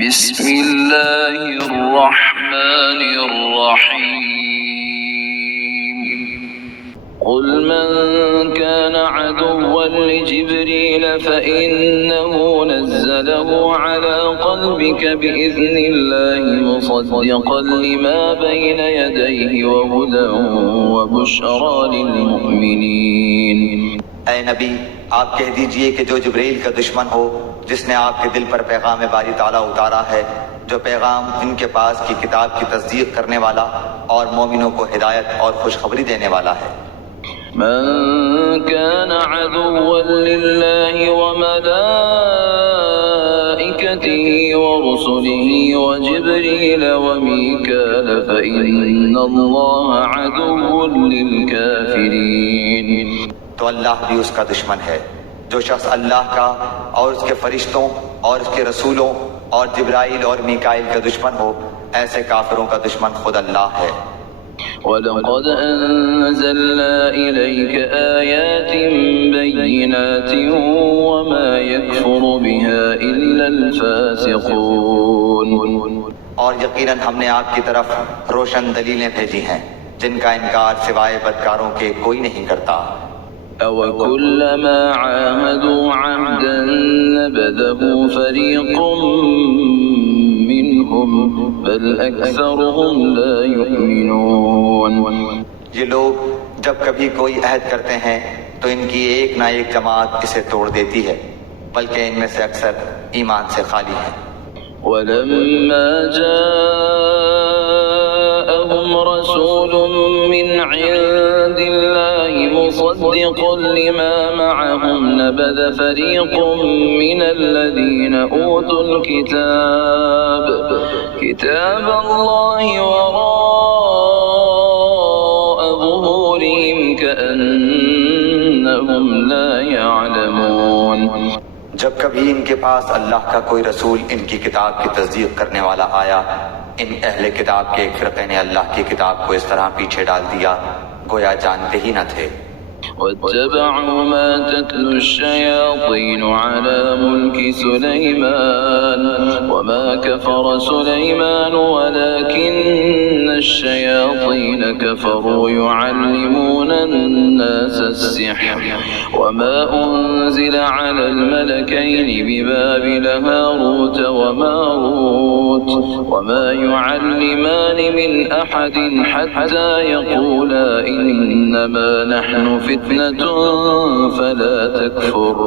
بسم الله الرحمن الرحيم قل من كان عدوا لجبريل فإنه نزله على قلبك بإذن الله مصدقا لما بين يديه وهدى وبشرى للمؤمنين۔ اے نبی آپ کہہ دیجئے کہ جو جبریل کا دشمن ہو، جس نے آپ کے دل پر پیغام باری تعالیٰ اتارا ہے، جو پیغام ان کے پاس کی کتاب کی تصدیق کرنے والا اور مومنوں کو ہدایت اور خوشخبری دینے والا ہے۔ من كان عدوا لله وملائكته ورسله وجبريل وميكال فإن الله عدو للكافرين۔ تو اللہ بھی اس کا دشمن ہے۔ جو شخص اللہ کا اور اس کے فرشتوں اور اس کے رسولوں اور جبرائیل اور میکائیل کا دشمن ہو، ایسے کافروں کا دشمن خود اللہ ہے۔ وَلَقَدْ أَنزَلْنَا إِلَيْكَ آيَاتٍ بَيِّنَاتٍ وَمَا يَكْفُرُ بِهَا إِلَّا الْفَاسِقُونَ۔ اور یقیناً ہم نے آپ کی طرف روشن دلیلیں بھیجی ہیں جن کا انکار سوائے بدکاروں کے کوئی نہیں کرتا۔ أَوَكُلَّمَا عَاهَدُوا عَهْدًا نَبَذَهُ فَرِيقٌ منهم بل أكثرهم لا يؤمنون۔ یہ لوگ جب کبھی کوئی عہد کرتے ہیں تو ان کی ایک نہ ایک جماعت اسے توڑ دیتی ہے، بلکہ ان میں سے اکثر ایمان سے خالی ہیں۔ وَلَمَّا جَاءَهُمْ رَسُولٌ مِّنْ عِندِ اللَّهِ مُصَدِّقٌ لِّمَا مَعَهُمْ نَبَذَ فَرِيقٌ مِّنَ الَّذِينَ أُوتُوا الْكِتَابَ كِتَابَ اللَّهِ وَرَاءَ ظُهُورِهِمْ كَأَنَّهُمْ لَا يَعْلَمُونَ۔ جب کبھی ان کے پاس اللہ کا کوئی رسول ان کی کتاب کی تصدیق کرنے والا آیا، ان اہل کتاب کے ایک فرقے نے اللہ کی کتاب کو اس طرح پیچھے ڈال دیا گویا جانتے ہی نہ تھے۔ واتبعوا ما تتلو الشياطين على ملك سليمان وما كفر سليمان ولكن الشياطين كفروا يعلمون الناس السحر وما أنزل على الملكين ببابل هاروت وماروت وما يعلمان من أحد حتى يقولا إنما نحن فتنة فلا تكفر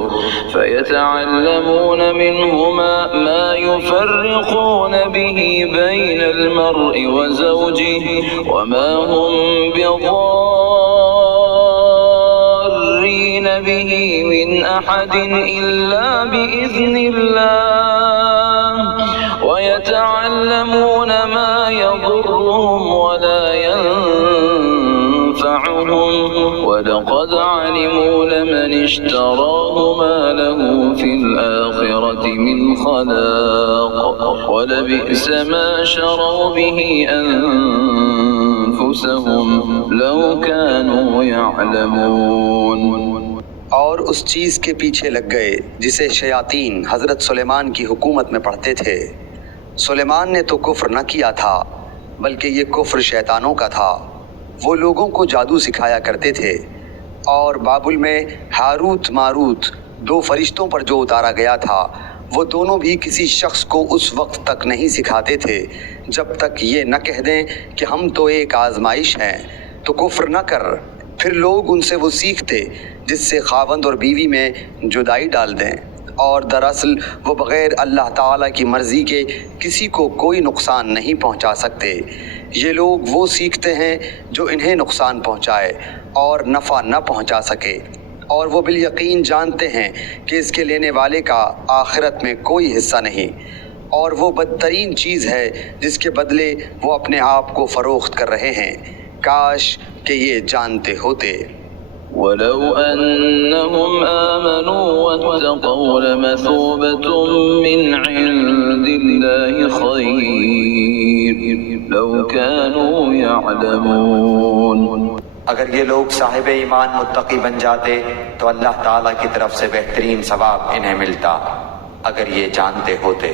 فيتعلمون منهما ما يفرقون به بين المرء وزوجه وما هم بضارين به من أحد إلا بإذن الله ويتعلمون ما يضرهم ولا ينفعهم وَلَقَدْ عَلِمُوا لَمَنِ اشْتَرَاهُ مَا لَهُ فِي الْآخِرَةِ مِنْ خَلَاقٍ وَلَبِئْسَ مَا شَرَوْا بِهِ أَنفُسَهُمْ لَوْ كَانُوا يَعْلَمُونَ۔ اور اس چیز کے پیچھے لگ گئے جسے شیاطین حضرت سلیمان کی حکومت میں پڑھتے تھے۔ سلیمان نے تو کفر نہ کیا تھا بلکہ یہ کفر شیطانوں کا تھا۔ وہ لوگوں کو جادو سکھایا کرتے تھے، اور بابل میں ہاروت ماروت دو فرشتوں پر جو اتارا گیا تھا وہ دونوں بھی کسی شخص کو اس وقت تک نہیں سکھاتے تھے جب تک یہ نہ کہہ دیں کہ ہم تو ایک آزمائش ہیں، تو کفر نہ کر۔ پھر لوگ ان سے وہ سیکھتے جس سے خاوند اور بیوی میں جدائی ڈال دیں، اور دراصل وہ بغیر اللہ تعالیٰ کی مرضی کے کسی کو کوئی نقصان نہیں پہنچا سکتے۔ یہ لوگ وہ سیکھتے ہیں جو انہیں نقصان پہنچائے اور نفع نہ پہنچا سکے، اور وہ بالیقین جانتے ہیں کہ اس کے لینے والے کا آخرت میں کوئی حصہ نہیں، اور وہ بدترین چیز ہے جس کے بدلے وہ اپنے آپ کو فروخت کر رہے ہیں۔ کاش کہ یہ جانتے ہوتے۔ وَلَوْ أَنَّهُمْ آمَنُوا وَاتَّقَوْا لَمَثُوبَةٌ مِّنْ عِندِ اللَّهِ خَيْرٌ لَوْ كَانُوا يَعْلَمُونَ۔ اگر یہ لوگ صاحب ایمان متقی بن جاتے تو اللہ تعالیٰ کی طرف سے بہترین ثواب انہیں ملتا، اگر یہ جانتے ہوتے۔